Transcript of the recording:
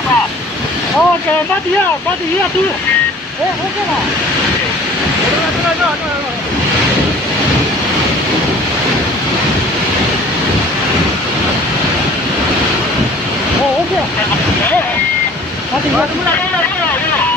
Oke, mati ya dulu. Oke lah. Oh, oke. Mati ya.